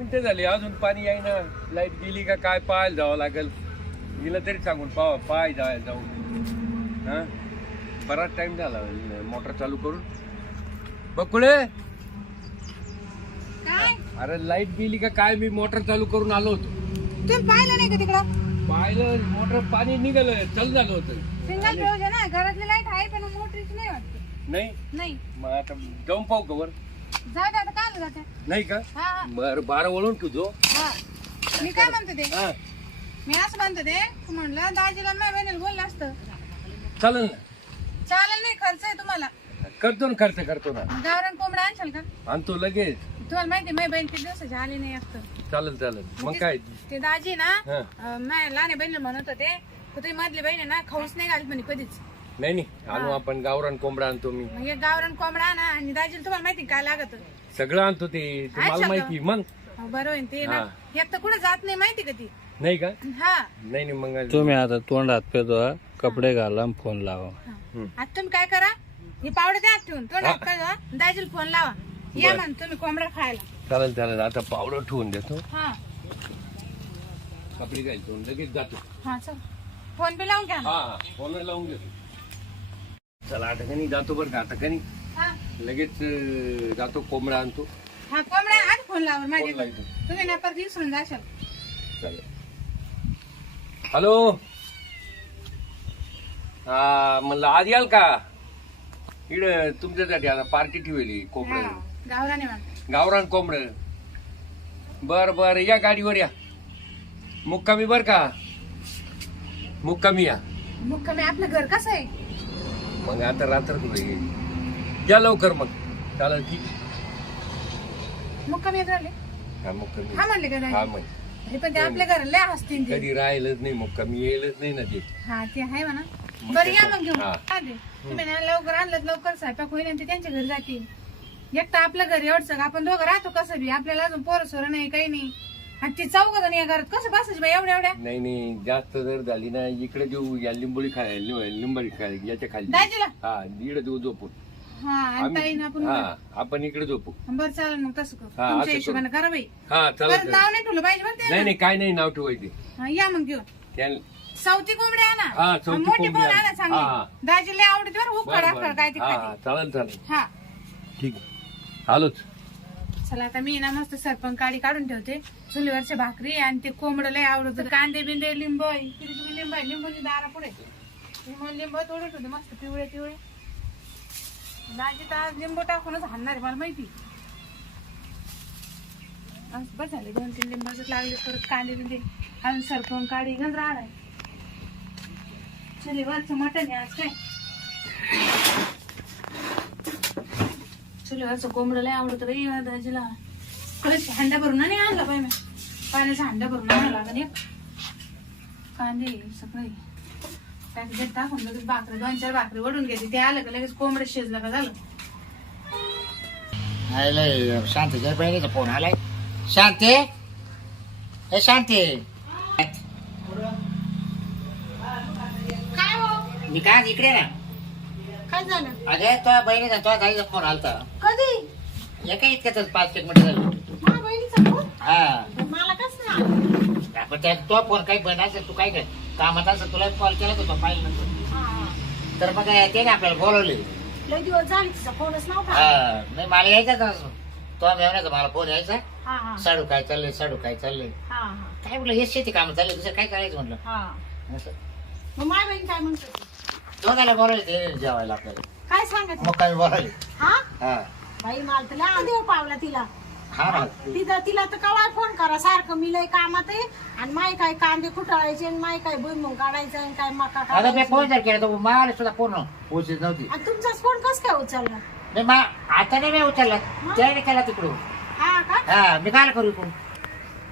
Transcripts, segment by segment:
मिनिटं झाली अजून पाणी येईना. लाईट गेली का काय पाहायला जावं लागेल. गेलं तरी सांगून पाय जाऊ. हा बराच टाइम झाला मोटर चालू करून. बकुळे काय अरे लाईट गेली का काय. मी मोटर चालू करून आलो होतो. तुम्ही पाहिलं नाही का तिकडं? पाहिलं मोटर पाणी निघालं चालू झालं होतं. सिंगल फ्यूज आहे ना, घरातली लाईट आहे पण मोटरीची नाही वाटत. नाही नाही मग आता जाऊन पाहू का वर. जाऊ दे आता काय जाते. नाही का हा बर 12 वळून तुझो. हा मी काय म्हणते ते, हा मी असं म्हणते ते म्हणलं दाजीला माझ्या बहिणीला बोललं असतं. चालेल ना. चालेल नाही, खर्च आहे तुम्हाला. करतो ना खर्च करतो ना. गावरान कोंबडा आणशाल का? आणतो लगेच. तुम्हाला माहिती माझी बहीण किती दिवसाची आली नाही असतं. चालेल मग काय. ते दाजी ना हा. माझ्या लहान बहिणीला म्हणत होते तुम्ही मधली बहीण आहे ना खाऊच नाही घालत म्हणे कधीच. नाही आणू आपण गावरान कोंबडा आणतो मी. मग एक गावरान कोंबडा आणा आणि दाजीला तुम्हाला माहिती काय लागत. सगळं आणतो ते मला माहिती. मग बरोबर आहे ते ना. एक तर कुठे जात नाही माहिती का ती. नाही का. हा नाही मग तुम्ही आता तोंड हात पेतो कपडे घाला आणि फोन लावा. आता तुम्ही काय करा, हे पावडे द्या ठेवून तो दाजीला फोन लावा. या म्हण तुम्ही कोंबडा खायला. चालेल आता पावडर ठेवून देतो. हा कपडे घालतो लगेच जातो. हा चल फोन पे लावून घ्या. हा फोन लावून घेतो. चला आता कनी जातो बरं का. आता कनी हा लगेच जातो कोंबडा आणतो. हा कोंबडा आज फोन लावा माझ्या. फोन लावतो. तुम्ही ना परत विसरून जाशाल. चालेल. हॅलो हा म्हणलं आज याल का. इड तुमच्यासाठी आता पार्टी ठेवली कोंबड. गावराने म्हणा. गावरान कोंबड. बर या गाडीवर या. मुक्कामी बर का. मुक्कामी या. मग कमी आपलं घर कसं आहे. मग आता रात्र तुला या लवकर मग. चालेल ठीक. मग कमी राहिले. हा मुक्कामी. हा म्हणले का हा नाही. मग अरे पण ते आपल्या घराला लय हसतील ते. कधी राहिलंच नाही मुक्कामी येईलच नाही ना ते. हा ते आहे म्हणा. बरं या मग घेऊन. हा. हा दे. तुम्ही ना लवकर आणलं लवकर स्वयंपाक होईल आणि ते त्यांच्या घरी जातील. एक तर आपलं घर एवढं आपण दोघं राहतो कसं बी. आपल्याला अजून पोरं सोरं नाही काही नाही. आणि ती चौघ जण या घरात कसं बसायची बाई एवढ्या. नाही जास्त जर झाली ना इकडे देऊ या लिंबोळी लिंबरी याच्या खाली. दाजीला हा इकडे देऊ झोपून. हा आणि ताईनं आपण. हा आपण इकडे झोपू. बरं चालेल मग तसं करू. हा, तुमच्या असं हिशोबाने करा बाई. हा परत चालेल. नाव नाही ठेवलं पाहिजे बरं ते. नाही काय नाही नाव ठेवायचे. हा, या मग घेऊन. त्या- सावती कोंबडी हा, आणा. सावती मोठी कोंबडी पण आणा. आणा हा. चांगली. दाजीला आवडते बरं उकड आकड काय ते हा खाते. चालेल हा ठीक आहे. आलोच. चला आता मी ना मस्त सरपण काडी काढून ठेवते. चुलीवरच्या भाकरी आणि ते कोंबड लय आवडत. कांदे बिंदे लिंब लिंब आहे. लिंबूची दारा पुढे लिंब तोडून ठेवते मस्त पिवळे. दाजी तर आज लिंबू टाकूनच हाणणार आहे मला माहिती. बस झाले 2-3 लिंबाच लागले. परत कांदे बिंदे अजून सरपण काडी गंज राहणार. चुलीवरचं मटण आहे आज काय. चुलीवरचं कोंबडं लय आवडतं बाई दाजीला. कळशी हांडा भरून नाही आणला बाई. मी पाण्याचा हांडा भरून आणायला लागेल. एक कांदे सगळे त्याच्यात टाकून लगेच भाकरी 2-4 भाकरी वडून घेते. ते आलं का लगेच कोंबडं शिजलं का झालं. शांतीच्या बहिणीचा फोन आलाय. शांती ए शांती. काय हो मी काय इकडे ना. काय झालं. अगे तुझ्या बहिणीचा तुझ्या ताईचा फोन आलता. कधी. एका इतक्याच 5 मिनिटं झालं. माझ्या बहिणीचा फोन. हा मला कसं ना. पण त्या तो फोन काही बंद असेल. तू काय कामात असेल. तुला कॉल केला तर तो पाहिलं नंतर. तर मग ते ना आपल्याला बोलवले. लय दिवस झाले तिचा फोनच नव्हता. हा नाही मला यायचा तो मेवण्याचा मला फोन यायचा. हा हा साडू काय चाललंय हा काय म्हटलं हे शेती काम चाललंय दुसरं काय करायचं म्हटलं. हा असं मग माझ्या बहीण काय म्हणतो. दोघाला बोलावले ते जेवायला आपल्याला. काय सांगत. मग काय बोलावले. हा हा बाई मला तर लय देव पावला तिला. हा तिला तर कवा फोन करा सारखं. मी लय कामात आहे आणि माय काय कांदे कुटाळायचे आणि माय काय भुईमुग काढायचं आणि काय मका आता मी काढायचं. फोन जर केला तर मला सुद्धा फोन पोहोचत नव्हती. आणि तुमचाच फोन कस काय उचलला. नाही आता नाही मी उचलला. त्याने केला तिकडून. हा का हा मी काय करू इकडून.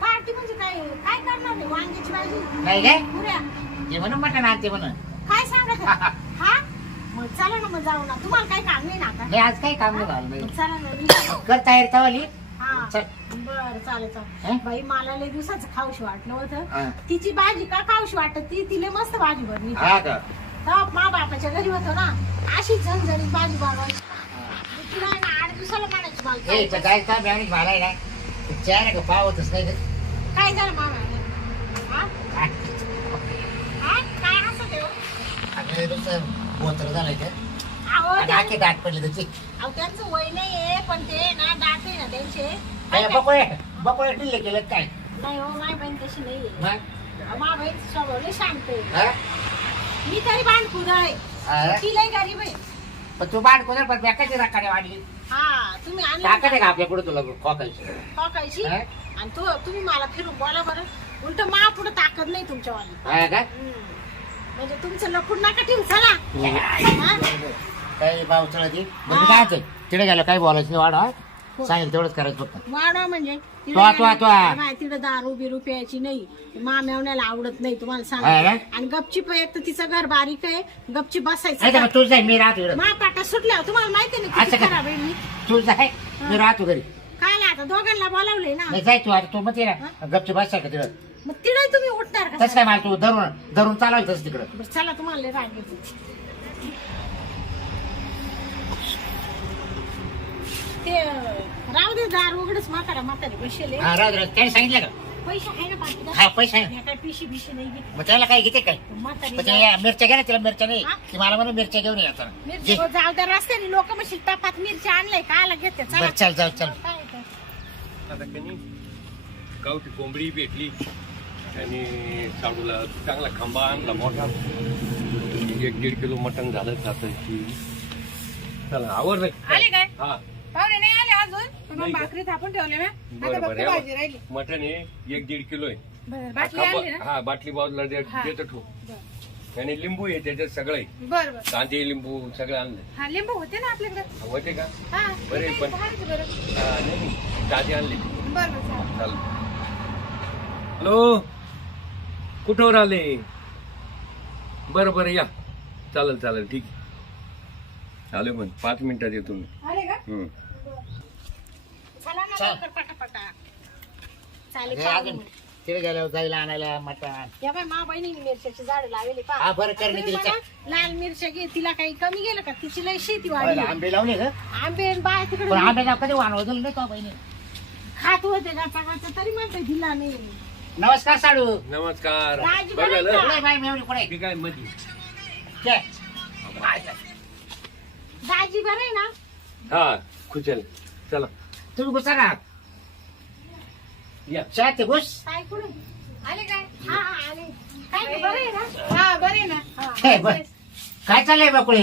पार्टी म्हणजे काय काय करणार आहे. वांग्याची भाजी नाही काय पुऱ्या ते म्हणून मटण आणते म्हणून. काय सांगत हा मग चला ना मग जाऊ ना. तुम्हाला काही काम नाही ना आता. नाही आज काही काम नाही झालं नाही. मग चला ना निघा. कर तयारी तवाली. हा चल. बरं चालेल हं? चालेल. बाई मला लय दिवसाचं खाऊशी वाटलं हा. होतं. तिची भाजी का खाऊशी वाटत. तिला मस्त भाजी बनली. हा का मा बापाच्या घरी होतो ना अशी झणझणीत भाजी बनवायची. तिला आहे ना 8 दिवसाला म्हणायची मला ए खायचं. जायचं मी आणि मला आहे ना चेहरा का पावतच नाही रे. काय झालं मामा हा? काय? हा? काय हसत आहे हो? अगं नुसतं बोत्र झालंय का अहो, आणि त्या- आखी दाट पडली त्याची अहो, त्यांचं वय नाहीये पण ते ना दाट आहे ना त्यांचे काय बकोळे टिल्ले केलं काय नाही हो माझी बहीण तशी नाहीये मग अहो, माझ्या बहीणचं स्वभाव लय शांत आहे हा? मी तरी भांडकुदळ आहे हा? ती लय गरीब आहे पण तू बाण कोणा पण बॅकाची राखाने वाढली हा तुम्ही टाकत आणली आहे का आपल्या पुढे तुला खोकायची ठोकायची हा? आणि तुम्ही मला फिरून बोला बरं उलट मा पुढे ताकद नाही तुमच्यावाली हा का म्हणजे तुमचं लपून नका ठेवू चला हा? काही भाव चढ ती काय तिकडे गेलं काही बोलायचं नाही वाढ सांगेल तेवढंच करायचं फक्त वाढवा म्हणजे तिकडे दारू बिरू प्यायची नाही मामेवण्याला आवडत नाही तुम्हाला हा सांग का? आणि गपचीप एक तर तिचं घर बारीक आहे गपची नाही तर बसायचं मग तू जाय मी राहतो इकडं मा पाटा सुटल्या तुम्हाला माहिती नाही असं किती का? खराब आहे मी तू जाय मी राहतो घरी काय नाही आता दोघांना बोलावले ना नाही जाय तू आता तू मग ना गपची बसाय का तिकडं मग तिकडे तुम्ही उठणार का तसं काय मला तू धरून चालवायचं तिकडं बरं, चला तुम्हाला लय राग येतो ते राहू दे दार उघडच म्हातारे बसेले हा राहू दे, राहू दे. त्याने सांगितलं का पैसे आहे ना बाकी हा पैसा आहे. काय पिशी बिशी नाही घेत मग त्याला काय घेते काय म्हातारी पण तिला मिरच्या घ्या ना तिला मिरच्या नाही हा? ती मला म्हणून मिरच्या घेऊन ये आता मिरची जाऊ द्या रस्त्याने लोक म्हणशील टपात मिरची आणलंय कायला घेते चला. बरं चल जाऊ चल काय ते? आता कनी गावठी कोंबडी भेटली आणि साडूला चांगला खंबा आणला मोठा 1-1.5 किलो मटण झालं साताची चला आवडलं आले काय हा पाहुणे नाही आले अजून पण नाही मग का? भाकरी थापून ठेवले मी बरं आता बरं फक्त भाजी हे राहिली बघ, मटण हे 1-1.5 किलो आहे बरं बाटली आणली ना हा बाटली बाजूला हा. देतो ठेवू आणि लिंबू आहे त्याच्यात सगळं आहे बरं बरं कांदे लिंबू सगळं आणलं हा लिंबू होते ना आपल्याकडे होते का हा बरे, ठीक पण- आहे, बाहेरचं बरं हा, नाही ताजे आणले बरं बरं चालेल. चालेल हॅलो कुठवर आले बरं बरं या चालेल ठीक आहे आलो पण 5 मिनिटात येतो मी आले का हम्म. चला ना चल. लवकर पटापटा चालेल हे पाहू. अजून तिकडे गेल्यावर जायला आणायला मटण या बाई मा बहिणीने मिरच्याची झाडं लावली पहा हा बरं कर मी तुम्ही तिला म्हणा, लाल मिरच्या घे तिला काही कमी गेलं का तिची लय शेती होय, वाढली आंबे लावले का आंबे आणि बाय तिकडे पण आंब्याचा कधी वाढवलं नाही तो बहिणी खात होते गाचा तरी म्हणते दिला नाही नमस्कार साडू नमस्कार राज बरं बरं झालं कुठे बाई मेवणी कुठे ठीक आहे मध्ये काय? दाजी बरं आहे ना हा खुचल चला तुम्ही घुसा ना या शाळेत ते घुस काय कुठे आले काय हा हा आले काय ते बरं आहे ना हा बरे ना हा. हे, बरं. काय चाललंय बकुळे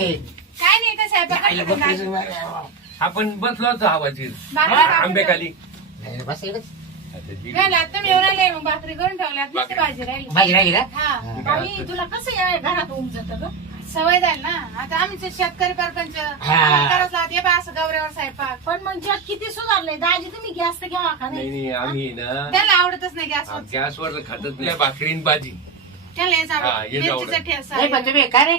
काय नाही का साहेब आपण बसलो होतो आवाजी बाकी आंबे खाली बस इकडंच. आता मी एवढा आले मग भाकरी करून ठेवल्या नुसती भाजी राहिली भाजी राहिली का हा बाई तुला कसं या घरात होऊन जात ग सवय झाली ना आता आमचे शेतकरी परपंच हा. आम्हाला करावंच लागतं. हे बा असं गौऱ्यावर स्वयंपाक पण मग जग किती सुधारलंय दाजी तुम्ही गॅस तर घ्यावा का नाही नाही नाही आम्ही ना त्याला आवडतच नाही गॅसवर गॅसवर खातच नाही भाकरीन भाजी त्याला हेच हा, आवडत हेच मिरचीचा आवडत. ठेसा नाही पण तुम्ही काय रे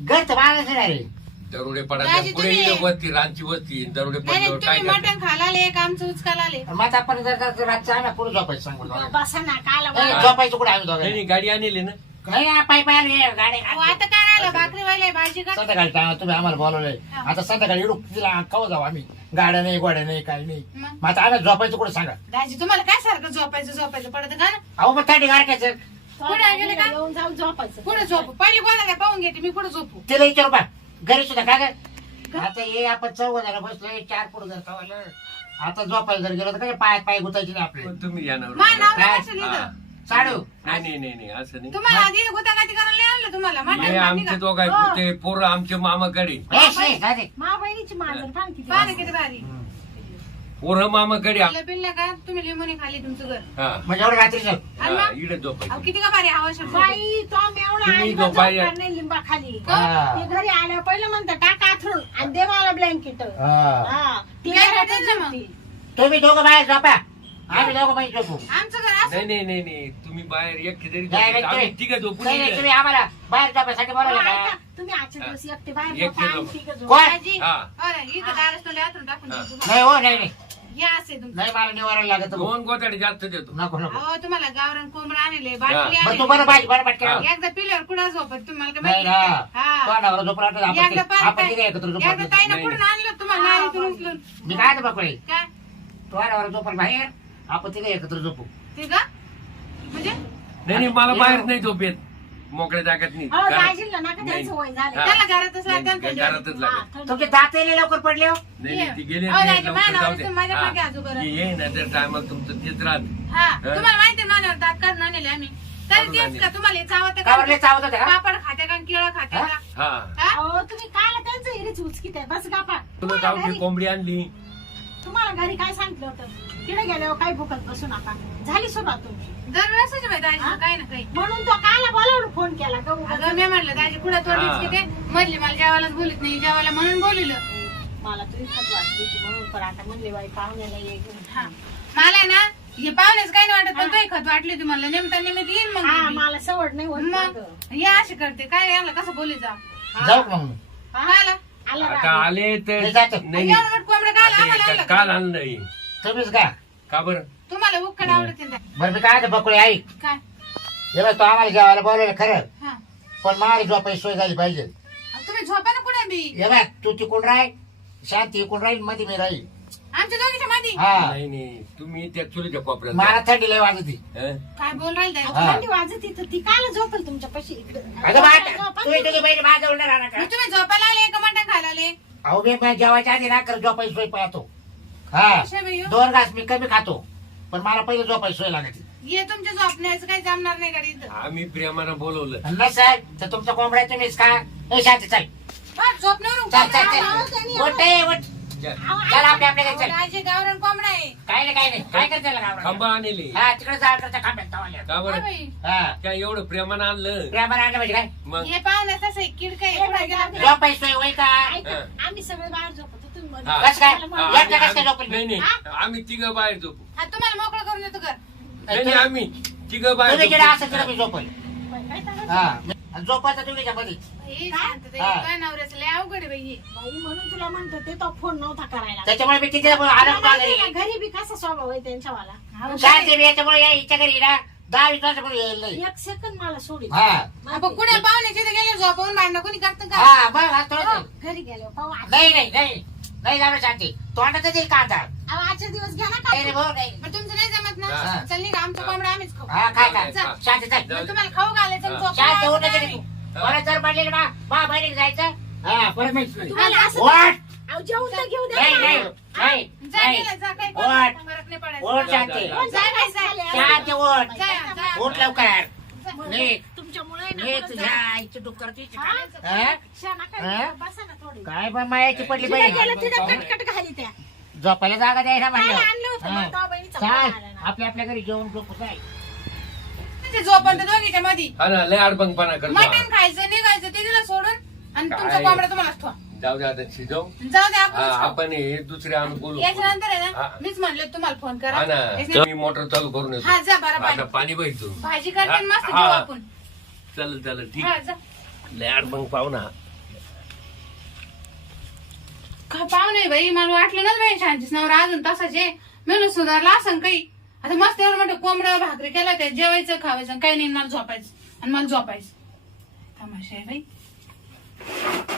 घर तर बागायचं नाही रे दरोडे दाजी, पडायच्या पुढे तुम्ही- वस्ती रांची वस्ती दरोडे नाही नाही, पडल्यावर काय तुम्ही करते? मटण खायला आले एक आमचं उचकायला आले मग आता आपण जर का रातचं आम्ही कुठं झोपायचं सांग बरं दोघांना? बसा ना काला नाही, बा. झोपायचं कुठं आम्ही नाही दोघांना नाही गाडी आणली ना नाही पाय पाय आले गाडी अहो, आता काय राहिलं भाकरी वाले भाजी का संध्याकाळी काय तुम्ही आम्हाला बोलवलंय हा. आता संध्याकाळी इडू तिला खाऊ जाऊ आम्ही गाड्या नाही गोड्या नाही काही नाही मग? मग आता आम्ही झोपायचं कुठं सांगा दाजी तुम्हाला काय सारखं झोपायचं पडत का ना अहो मग थंडी गाडकायचं कुठे गेले का? येऊन जाऊन झोपायचं कुठे झोपू पहिली कोणाला पाहून घेते मी कुठे झोपू तिला विचारू पा घरी सुद्धा काय आता हे आपण 14 बसलोय 4 पुढे जर खावायला आता झोपायला जर गेलो तर काय पाय गुतायचे नाही आपले पण तुम्ही या माझं नाव काय? नाही असं हा. लिहिलं. साडू नाही असं नाही तुम्हाला आधी गुतागाती करायला नाही आणलं तुम्हाला नाही मटण आमचे का? दोघं हो. ते पोरं आमचे मामाकडे मा बहिणीची मांजर पान किती पहा ना किती भारी पोरं मामाकडे खाल्लं पिल्लं का तुम्ही लिंबूने खाली तुमचं घर हा म्हणजे एवढं रात्रीचं आणि मग? इकडे अहो झोपायचं किती का भारी हवा शकतो बाई तो एवढा तुम्ही अजिबात झोपाय- झोपणार नाही लिंबा खाली हा. ते घरी आल्या पहिलं म्हणतं टाका आथरून आणि दे मला ब्लँकेट हा. काय करते ना मग? तुम्ही दोघं बाहेर झोपा आम्ही दोघं बाहेर झोपू आमचं घर असं नाही तुम्ही बाहेर एक तरी नाही, झोपायचं. नाही, आम्ही तुम्ही- तिघं झोपून नाही, नाही, येऊ. तुम्ही आम्हाला बाहेर झोपायसाठी बोलावलं का तुम्ही आजच्या दिवस एकटे बाहेर एक झोपा, किलो. आम्ही तिघं झोपू. कोण? दाजी हा. बरं, इथं दारात तोंडी आतून टाकून हा. देऊ तुम्हाला. नाही हो नाही नाही या असे तुमचं नाही मला निवारायला लागत भाऊ. 2 गोताडे जास्त देतो नको नको अहो तुम्हाला गावरान कोंबडा आणले बाटली मग तू बरं आणली पाहिजे बरं पटकन एकदा पिल्यावर कुठं झोपत तुम्हाला काय नाही माहिती ना का? हा. तो नवरा झोपला वाटत आपण एकदा ते- आपण पाय- तिघे एकत्र एकदा झोपला ताईनं नाही, कुठून आणलं तुम्हाला हा, नालीतून बरं. उचलून मी काय बघ काय तो नवरा झोपला बाहेर आपण तिथे एकत्र झोपू. ते का म्हणजे नाही मला बाहेर नाही झोपेत, मोकळ्या जागेत नाही. हो घरात- दाजीला नका नाही. त्यांचं वय झालं. हा. त्याला घरातच नाही, राहतात नाही, घरातच लागेल. तुमचे दात येणे लवकर पडले हो. नाही ती गेली अहो, नाही, दाजी, लवकर माझ्या जाऊ दे. नवऱ्याचं माझ्या हा. मागे आजोबा राहतात. ये ना तर टायमाला तुमचं तेच राहत. हा तुम्हाला माहिती आहे मानवर दात काढून आणले आम्ही तरी काढून तेच आणले. का तुम्हाला हे चावत कावरले चावत होते का? पापड खाते का केळं खाते हा? का हा हा? अहो तुम्ही काल त्यांचं हिरीच उचकीत आहे बस गापा. तुला गावठी कोंबडी आणली. तुम्हाला घरी काय सांगितलं होतं तिकडे गेल्यावर काय भुकत बसू नका. झाली सुरुवात तुमची. दरवेळेसच माहिती दाजी काही ना काही म्हणून तो काला बोलावून फोन केला का उगाच? अगं मी म्हणलं दाजी कुठं हा. तोडलीच की ते म्हणली मला जेवायलाच बोलत नाही जेवायला म्हणून बोलिलं मला तुझी खत वाटली होती म्हणून पण आता म्हणले बाई पाहुण्याला ये घेऊन. हा मला आहे ना हे पाहुणेच काही नाही वाटत पण तो खत वाटली होती मला नेमता नेमत येईन मग हा मी. मला सवड नाही होत मग बघ. हे अशी करते काय याला कसं बोली जा जाऊ का मग? खायला आला आता राग. आले तर नाही जातो. नाही एवढं मोठं कोंबडं काय आम्हाला आता आणलं हे काल आणलं नाही. तुम्हीच का? का बरं? तुम्हाला उक्कड आवडत नाही बरं मी काय बकुळे ऐक. काय हे बघ, तो आम्हाला जेवायला बोलवलं खरं, हा पण मला झोपायची सोय झाली पाहिजे. अहो, तुम्ही झोपा ना कुठे बी हे बघ, तू तिकडून राहील, शांती इकडून राहील, मध्ये मी राहील. आमच्या दोघीच्या मध्ये हा नाही नाही तुम्ही त्या चुलीच्या कोपऱ्यात मला थंडी लय वाजती. हं? काय बोल राहील दाजी? हा. थंडी वाजत तर ती काल झोपेल तुमच्या पशी इकडे. अगं बा, तू तुझी बहीण माझ्या उलट राहणार का? मग तुम्ही झोपायला आले का मटण खायला आले अहो मी माझ्या जेवायच्या आधी ना कर झोपायची सोय पाहतो. हा कशा बाई हो? 2 घास मी कमी खातो, पण मला पहिले झोपायची सोय लागते. ये तुमच्या झोपण्याचं काही जमणार नाही गाडी इथं आम्ही प्रेमानं बोलवलं. नाही साहेब, तर तुमचा कोंबड्या तुम्हीच का? ए शांती चल बस झोपण्यावरून चल चल कोंबडा चल उठ ए, उठ. चल, चल आपल्या आपल्या घरी चल. दाजी गावरान कोंबडा आहे काय नाही काय नाही, काय करते गावडा? खांबा आणले. हा तिकडे जा करता खांब्यात तवाल्या. का हा बरं? बाई. हा काय एवढं प्रेमानं आणलं? प्रेमानं आणलं म्हणजे काय? मग हे पाहुणे तसं आहे, किडकं आहे. पुढे गेला की- झोपायची सोय होय का? ऐका, हा. आम्ही सगळे बाहेर झोपतो तुम्ही मध्ये. हा. कसं काय? मला हा, म्हणलं, एकटं कसं काय झोपेल? नाही नाही आम्ही तिघं बाहेर झोपू. हा तुम्हाला मोकळं करून देतो घर नाही नाही, आम्ही तिघं बाहेर तुम्ही जिकडे झोपू. असं तिकडे मी झोपेल. काय करायचं? हा झोपायचं तुम्ही मध्ये. हे शांतता, हा. हे काय नवऱ्याचं लय अवघड आहे बाई हे. बाई म्हणून तुला म्हणतो ते तो फोन नव्हता करायला. त्याच्यामुळे मी तिथे आलो तुला तुला माहिती आहे घरी. का, घरी बी कसा स्वभाव आहे त्यांच्यावाला. शांती मी याच्यामुळे या हिच्या घरी ना 10-20 वर्षापूर्वी यायला नाही. एक सेकंद मला सोडी. हा आपण कुठे पाहुण्याच्या इथे गेले झोपवून भांडणं कोणी करतं का हा मग आज थोडं हो, घरी गेलो पाहू आज. नाही नाही नाही नाही जाणार शांती तोंडात येईल कांदा. अहो, आजचे दिवस घ्या ना नाही रे का भाऊ नाही. मग तुमचं नाही जमत हा. ना चल नाही आमचं कोंबडा आम्हीच खाऊ हा काय काय चल. शांती चल. मग तुम्हाला खाऊ घालायचं आणि शांती उठ झोपायला तू. परत जर पडले ना बा बहिणीला जायचं. हा परत नाही. तुम्हाला असं वाट अहो, जेवून तर घेऊ द्या नाही ना. नाही नाही जा नाही. गेला, जा, काही ओट. फरक नाही पडायचा. ओट शांती जा, पण जा, जागा जा. झाली. शांती ओट जा, जा. ओट लवकर. म्हणून नीट. तुमच्यामुळे ना नीट कुठं तुझ्या जा- आईची डुक्कर तिची हा? हा? शाना काय हा? बसा ना थोडी. काय पण मायाची पडली तिला पाहिजे गेलं तिला कटकट घाली त्या. झोपायला जागा द्यायला काय म्हणलं. आणलं होतं हा. मग तेव्हा बहिणीचा चाल फोन आला ना. आपल्या आपल्या घरी जेवण झोपू काय. ते झोपण तर दोघीच्या मध्ये हा ना लय अडबंगपणा करतो. मटण खायचं निघायचं ते दिलं सोडून आणि तुमचा काय? कोंबडा तुम्हाला ठेवा जाऊ दे आता शिजव. जाऊ दे हा, आपण आपण हे दुसरे आणून बोलू. याच्यानंतर आहे हा. ना मीच म्हणले तुम्हाला फोन करा हा ना याच्यानंतर- मी मोटर चालू करून येतो. हा जा बरं आता पाणी पाणी बघतो. भाजी करते आणि मस्त हा. जेवू आपण चल चल ठीक. हा जा लय अडबंग पाहुणा. काय पाहू नाही बाई मला वाटलं ना बाई शांतीच नवरा अजून तसाच आहे म्हणून सुधारला असं काही आता मस्त एवढं मोठं कोंबडं भाकरी केला ते जेवायचं खावायचं काही नाही मला झोपायचं आणि मला झोपायचं तमाशा आहे बाई